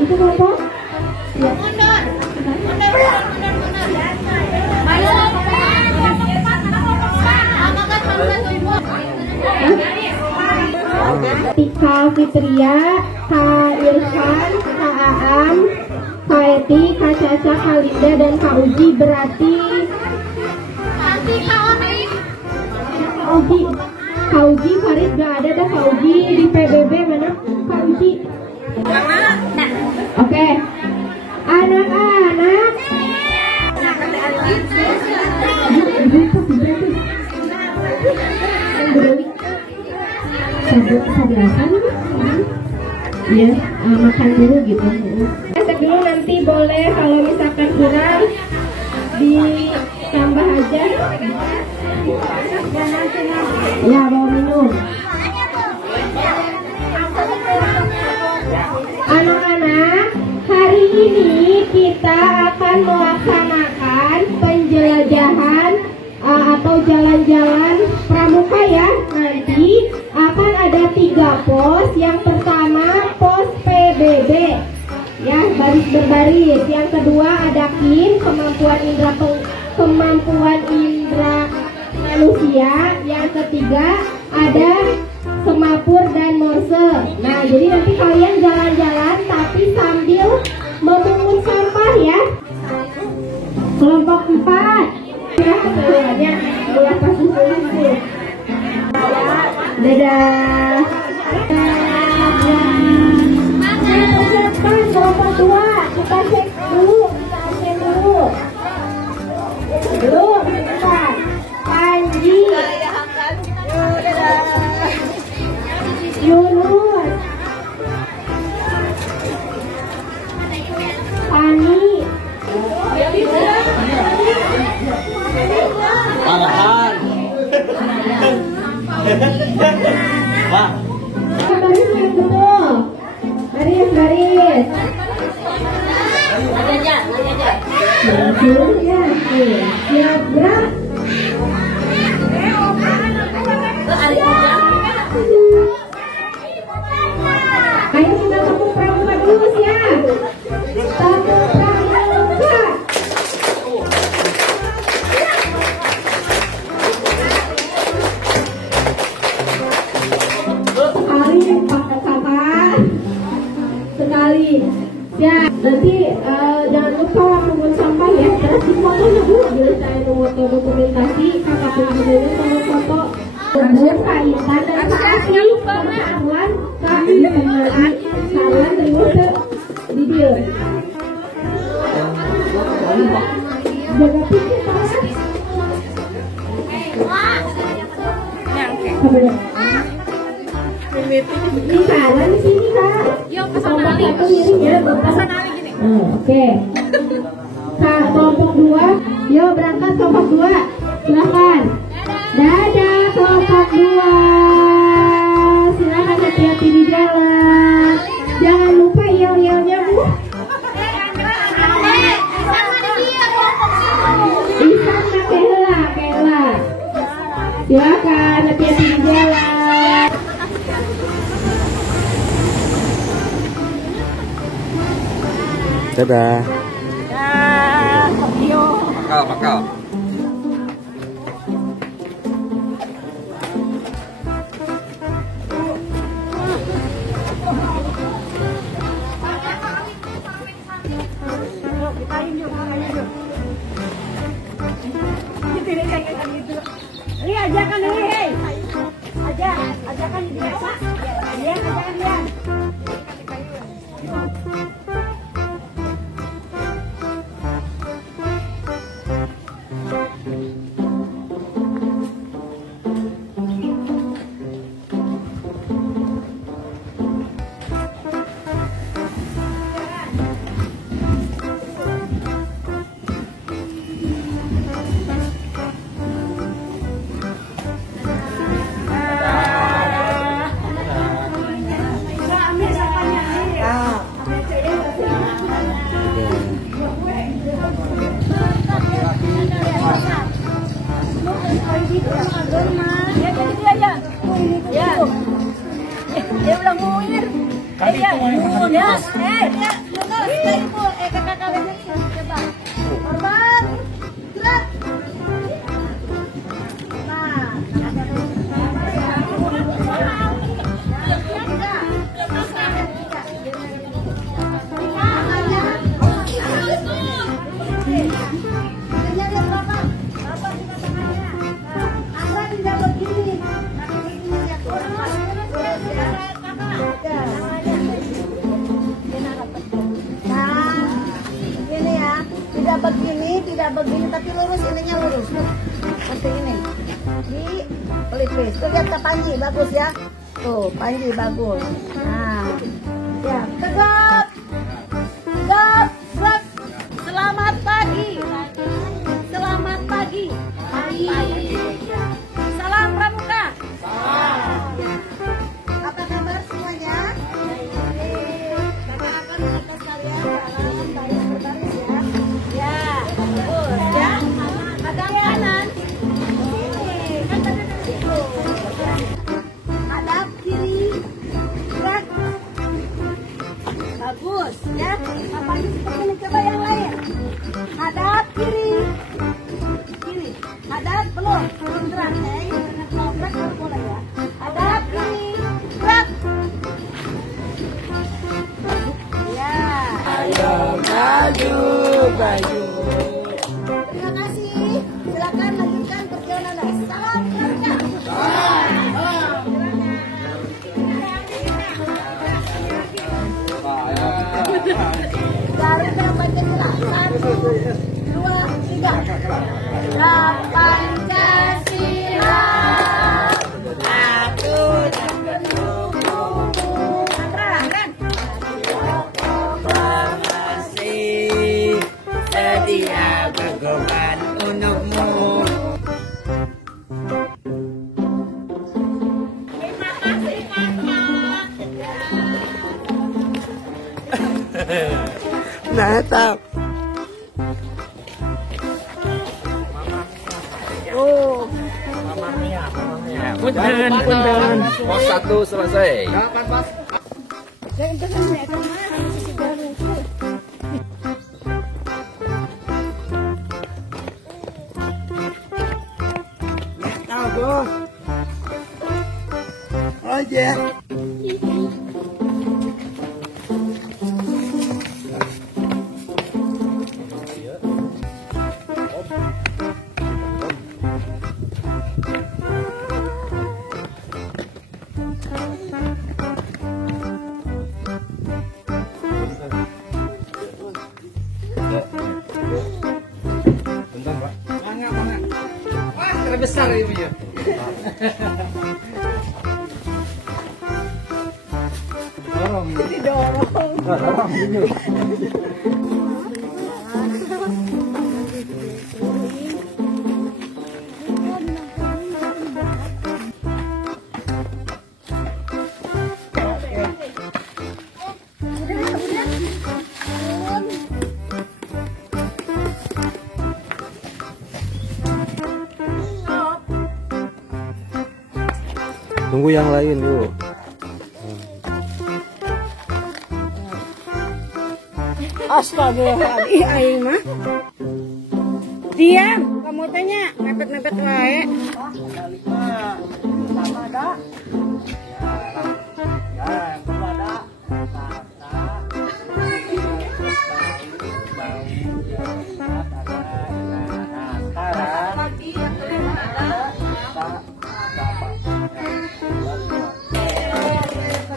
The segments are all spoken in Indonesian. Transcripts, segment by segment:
itu kelompok. Ya. Tika Fitria, Kak Irfan, Kak Aam, Kak Eti, Kak Caca, Kak Linda, dan Kak Uji. Berarti Kak Uji, Farid gak ada dah. Kak Uji di PBB mana? Kak Uji. Oke. Anak-anak. Ya, makan dulu gitu. Masak dulu, nanti boleh kalau misalkan kurang ditambah aja. Ya, bawa minum. Anak-anak, hari ini kita akan melaksanakan penjelajahan atau jalan-jalan pramuka ya. Nanti akan ada 3 pos. Yang pertama pos PBB ya, baris berbaris. Yang kedua ada KIM, kemampuan indra manusia. Yang ketiga ada semapur dan morse. Nah, jadi nanti kalian jalan-jalan tapi sambil memungut sampah ya. Kelompok 4. Ya, semuanya berapa susu. Dadah. Kelompok 2, kita cek dulu. Belum, bentar. Panji, Yunus, Ani, Farhan. Wah. Baris yang betul. Baris. Nanti aja. Ya. Siap gerak. Ayo kita tepuk pramuka dulu siap. Tepuk pramuka. Sekali pakai sampah. Sekali. Ya, nanti jangan lupa mengunci sampah ya. Terus di fotonya Bu, bila saya foto dokumentasi, kakak pengguna sama foto. Kemudian Kak Intan dan Kak Asli, sama Arwan, Kak Sarwan terima ke video. Jaga pikir Kak. Ini kanan di sini Kak. Yuk, pesan Ali. Pesan Ali gini. Oke. Kak, kelompok 2. Yuk berangkat kelompok 2. Silakan. Dadah kelompok 2. Silakan hati-hati di jalan. Jangan lupa yel-yelnya Bu. Isan Kela. Silakan hati-hati di jalan. Dadah. Makal. Ini ajakan ini, hei. Ajakan dia. Dia ajakan dia. Ambil sampahnya. Tidak begini tapi lurus, ininya lurus seperti ini di pelipis. Tuh lihat ke Panji, bagus ya, tuh Panji bagus. Nah ya, tegap tegap tegap. Selamat pagi, selamat pagi, salam pramuka. Apa kabar semuanya? Rekan-rekan kita sekalian, salam baik berbaris ya. Ya, bagus ya. Hadap kanan. Sini, kan tadi dari situ. Hadap kiri. Gerak. Bagus ya. Apa ini seperti ini, coba yang lain. Hadap kiri. Kiri. Hadap belum gerak. Mau gerak baru boleh ya. Hadap kiri. Gerak. Ya. Ayo maju, maju. Terima kasih. Silakan lanjutkan perjalanan Anda. Salam pramuka. Dari Pancasila. 1, 2, 3. Pancasila. Aku mendukungmu. Keren. Masih sedia berkorban untukmu. Terima kasih kakak. Natap. Oh. Punten. Pos 1 selesai. Ojek. Bentar, Pak. Mana? Wah, terbesar ini ya. Dorong. Dorong ini. Tunggu yang lain dulu. Astagfirullahaladzim, aing mah. Diam, kamu tanya mepet-mepet wae.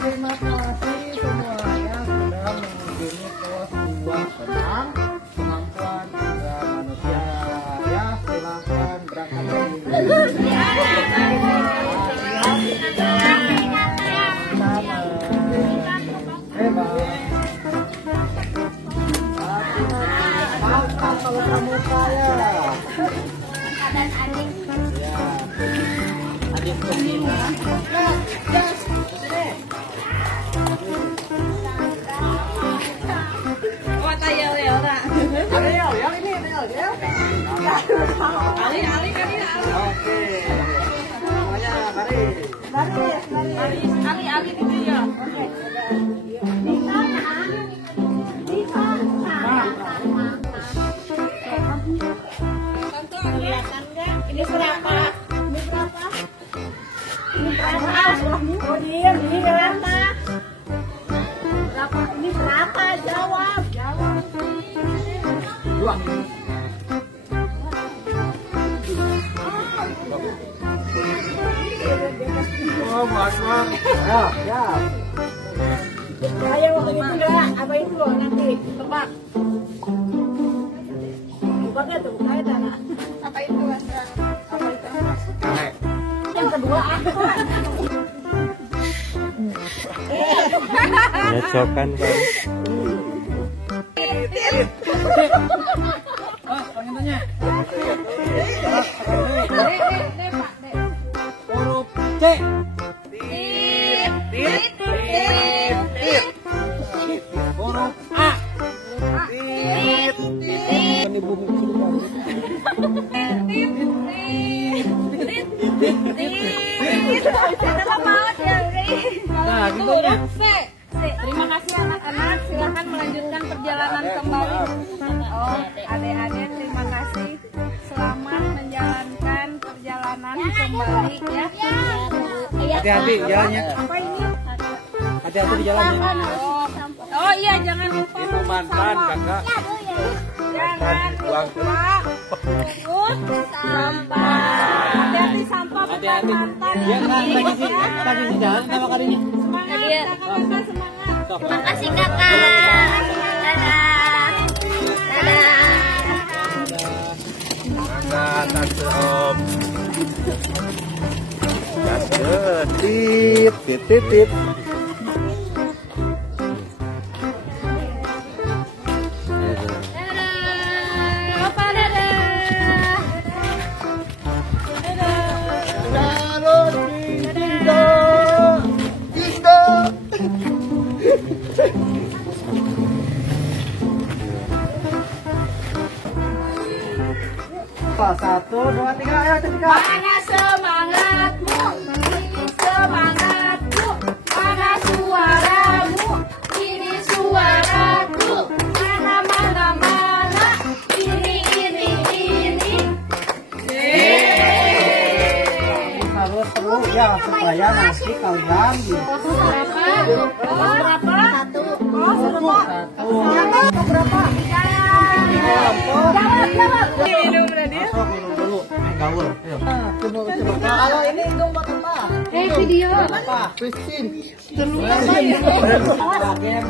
Terima kasih semuanya sudah mengunjungi kelas 2 tentang kemampuan indera manusia. Ya, silakan berangkat kalau kamu kaya. Dan adik. Ya, adik pemilu. Oke. Semuanya baris. Ali gitu ya. Oke. Di sana. Di sana. Contoh kelihatan enggak? Ini berapa? Ini berapa? Ini berapa? Oh, diam, ini berapa? Berapa? Ini berapa? Oh, Bang. Ayo, ya. Ayo, itu enggak, apa itu loh nanti tebak. Tebaknya tuh, ayo Dana. Apa itu? Apa itu? Yang kedua apa? Nyocokan kan. Oh, pengen tanya. Huruf C. Huruf A. Ini bumi Nah, gitu ya. Terima kasih anak-anak, silakan melanjutkan perjalanan kembali. Oh, adik-adik terima kasih. Selamat menjalankan perjalanan kembali ya. Hati-hati jalannya. Apa ini? Hati-hati di jalannya. Oh iya, jangan lupa Itu mantan, Kakak. Jangan lupa pungut sampah. Hati-hati sampah bukan Hati-hati. mantan. Ya, lagi di jalan sama kali ini. Semangat, kakak-kakak semangat. Terima kasih kakak. Dadah. Dadah. Tante Om. Tip, tip, tip, tip. Dadah. Opa dadah. Satu, dua, tiga, ayo tiga. Mana semangatmu? Ini semangatku. Mana suaramu? Ini suaraku. Mana mana mana? Ini. Harus seru ya supaya nanti kalian bisa. Berapa? Satu. Oh, berapa? Satu. Berapa? Jawab. Minum tadi. Masuk minum dulu. Gaul. Ayo. Coba. Kalau ini dong buat apa? Video. Apa? Christine. Game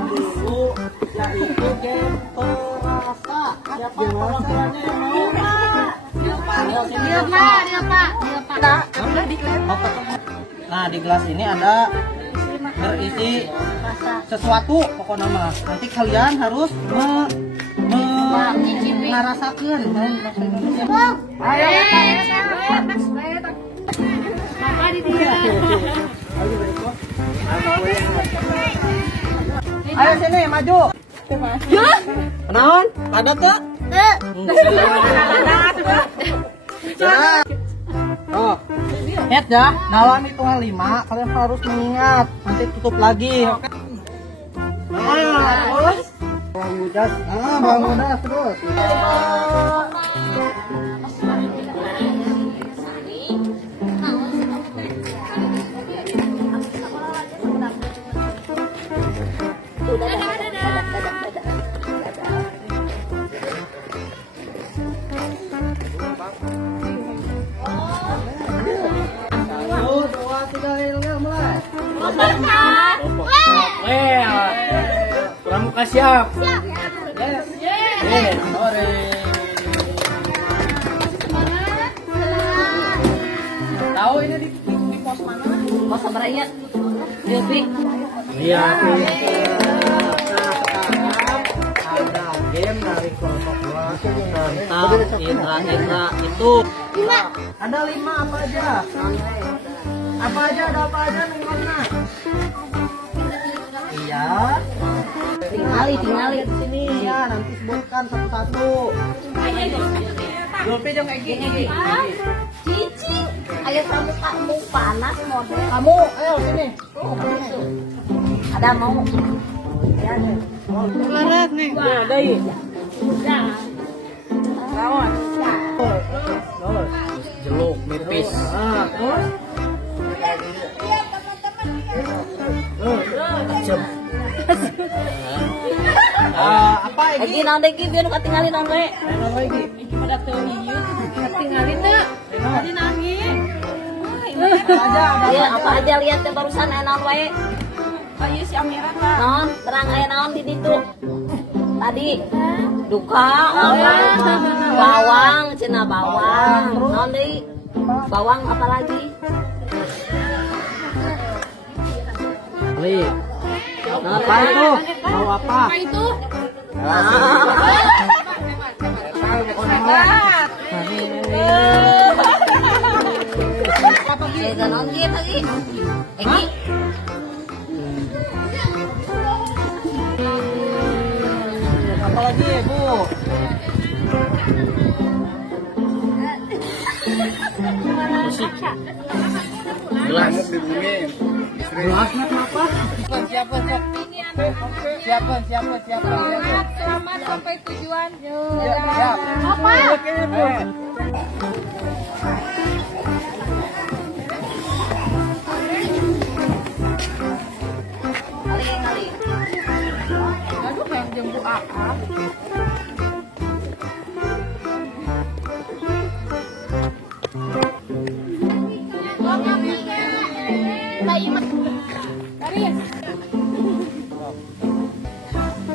dulu, yaitu game perasa. Siapa perwakilannya yang mau? Nah, di gelas ini ada berisi sesuatu pokoknya mah. Nanti kalian harus merasakan. Ayo. Apa di dia? Ayo sini maju. Kenaon? Ada tuh? Oh, lihat ya. Dalam hitungan 5 kalian harus mengingat. Nanti tutup lagi. Oke? Nah, terus. Bang mudas terus. Pramuka siap. Tahu ini di pos mana? Pos Sabarayat. Yopi. Iya. Ada game dari kelompok 2 tentang Indra itu. 5. Ada 5 apa aja? Apa aja nih mana? Iya. Tinggali. Di sini ya, nanti sebutkan satu-satu. Julpi dong Egi. Cici. Ayo kamu panas model. Kamu, ayo sini. Ada mau. Ya ada. Laras nih. Ada ya. Ya. Lawan. Jeluk nipis. Ah, terus. Apa apa Egi naon deh Egi biar nu katinggalin naon we. Naon lagi? Pada tuh ieu ketinggalin teh. Jadi nangis. Iya, apa aja lihat teh barusan aya naon wae. Ayo si Amira Kak. Naon, terang aya naon di ditu. Tadi duka, bawang, cenah bawang. Naon deui? Bawang apa lagi? Li. Apa itu? Mau apa? Apa itu? Jaga naon dia tadi? Egi. Apa lagi, Bu? Gelas di bumi. Gelasnya kenapa? Siapa? Selamat sampai tujuan. Siap. Apa? Oke, Bu. Kali. Aduh kayak jembu apa?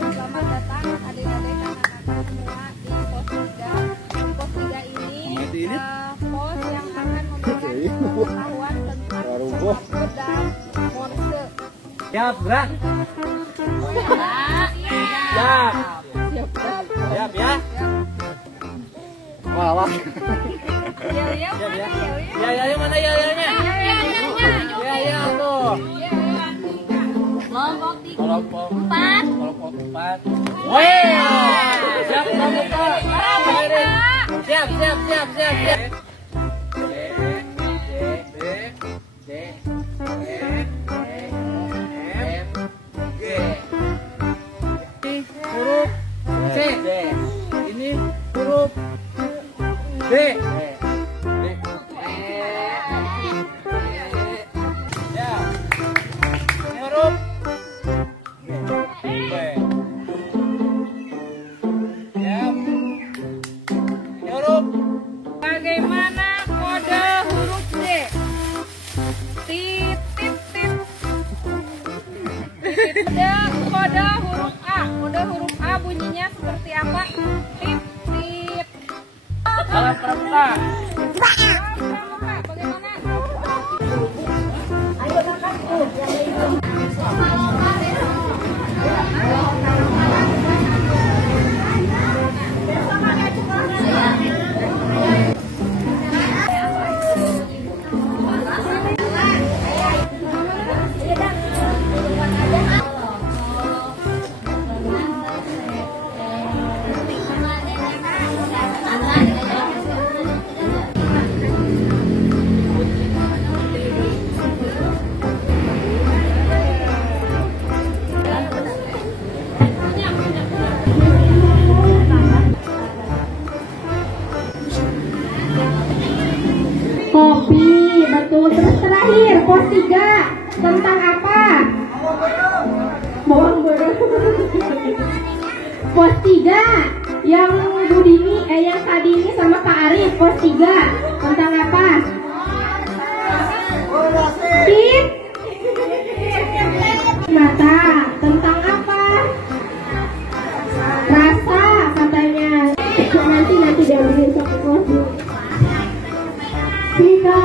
Selamat datang adik-adik anak-anak semua di pos 3. Di pos 3 ini pos yang akan memberikan pengetahuan tentang Morse dan Morse. Siap, gerak. Siap. Siap ya. Wah. Yel-yel mana yel-yel? Ya, mana ya-nya? Ya, tuh. Kelompok 3. Kelompok 4. Wih. Siap, kelompok 4. Siap. Huruf C. Ini huruf D. Ya. Ini huruf B. Ya. Ini huruf Bagaimana kode huruf D? Tit. Kode huruf A. Kode huruf A bunyinya seperti apa? Tit. dalam pramuka. Pramuka, bagaimana? Kopi, betul. Terus terakhir, pos 3 tentang apa? Bawang bodoh. Pos 3 yang Budini, yang Kadini sama Kak Arif. Pos 3 tentang apa? Tip. Mata, tentang apa? Rasa katanya. Nanti dia beliin satu kelas. Kita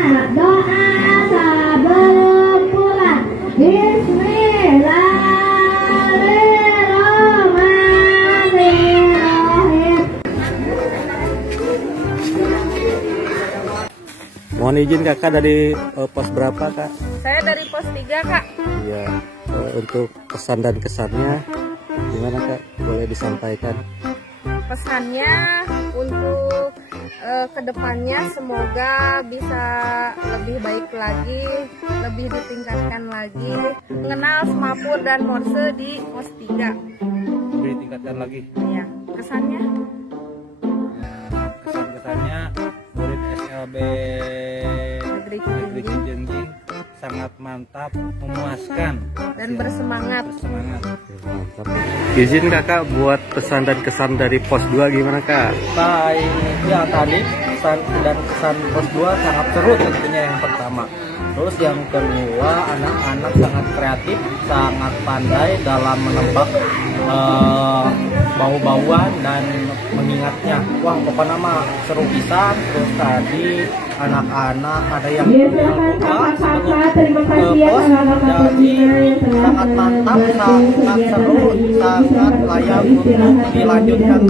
berdoa sebelum pulang. Bismillahirrahmanirrahim. Mohon izin kakak dari pos berapa kak? Saya dari pos 3, Kak. Iya. Untuk pesan dan kesannya gimana kak? Boleh disampaikan? Pesannya untuk kedepannya semoga bisa lebih baik lagi, lebih ditingkatkan lagi, mengenal semapur dan morse di pos 3. Ditingkatkan lagi. Ya, kesannya Kesan-kesannya murid SLB Negeri Negeri Cijengjing Cijengjing sangat mantap, memuaskan Dan bersemangat. bersemangat. Mantap. Izin kakak buat pesan dan kesan dari pos 2 gimana kak? Baik, ya tadi pesan dan kesan pos 2 sangat seru tentunya yang pertama. Terus yang kedua, anak-anak sangat kreatif, sangat pandai dalam menebak bau-bauan dan mengingatnya. Wah, pokoknya mah seru pisan. Terus tadi anak-anak ada yang Ya, silakan kakak-kakak. Terima kasih ya pos, kakak-kakak jadi pembina yang telah sangat mantap, sangat seru, sangat layak untuk dilanjutkan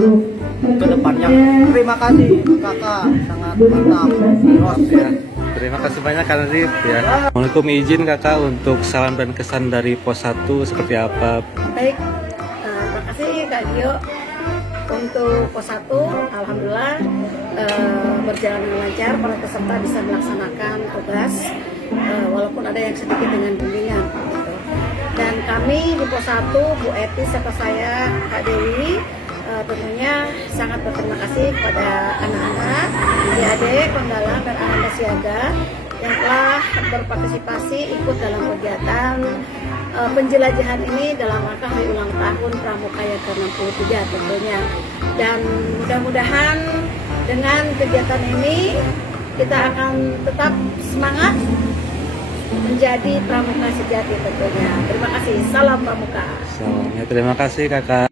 ke depannya. Terima kasih kakak, sangat mantap. Terus ya. Terima kasih banyak Kak Nadif ya. Assalamualaikum, izin kakak untuk salam dan kesan dari pos 1 seperti apa? Baik, terima kasih Kak Gio. Untuk pos 1, alhamdulillah berjalan dengan lancar, para peserta bisa melaksanakan tugas walaupun ada yang sedikit dengan bimbingan gitu. Dan kami di pos 1, Bu Eti serta saya Kak Dewi tentunya sangat berterima kasih kepada anak-anak, adik-adik, penggalang dan anak siaga yang telah berpartisipasi ikut dalam kegiatan penjelajahan ini dalam rangka hari ulang tahun Pramuka yang ke-63 tentunya. Dan mudah-mudahan dengan kegiatan ini kita akan tetap semangat menjadi pramuka sejati tentunya. Terima kasih. Salam pramuka. Salam. Ya, terima kasih kakak.